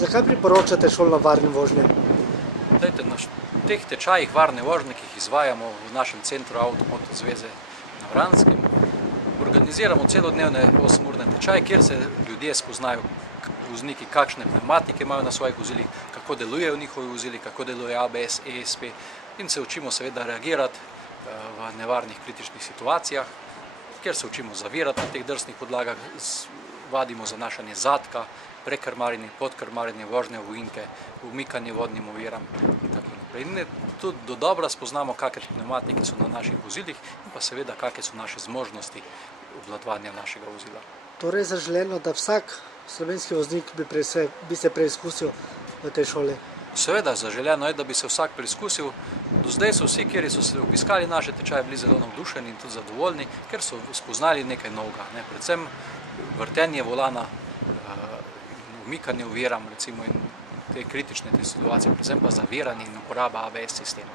Zakaj priporočate šolo varne vožnje? Dajte, na teh tečajih varne vožnje, ki jih izvajamo v našem centru Avtomoto zveze na Vranskem, organiziramo celodnevne 8-urne tečaje, kjer se ljudje spoznajo, vozniki, kakšne pnevmatike imajo na svojih vozilih, kako delujejo njihovi vozili, kako deluje ABS, ESP, in se učimo seveda reagirati v nevarnih kritičnih situacijah, kjer se učimo zavirati na teh drsnih podlagah, vadimo zanašanje zadka, prekrmarjenje, podkrmarjenje, vožnje ovojinke, umikanje vodnim oviram in tako naprej. In tudi dodobra spoznamo, kakšne pnevmatike so na naših vozilih in pa seveda, kakšne so naše zmožnosti obvladovanja našega vozila. Torej je zaželeno, da vsak slovenski voznik bi se preizkusil v tej šoli? Seveda, zaželeno je, da bi se vsak preizkusil. Do zdaj so vsi, kjer so se obiskali naše tečaje, bili zelo navdušeni in tudi zadovoljni, ker so spoznali nekaj novega. Predvsem vrtenje volana, umikanje oviram, recimo, in te kritične situacije, predvsem pa zaviranje in uporaba ABS sistema.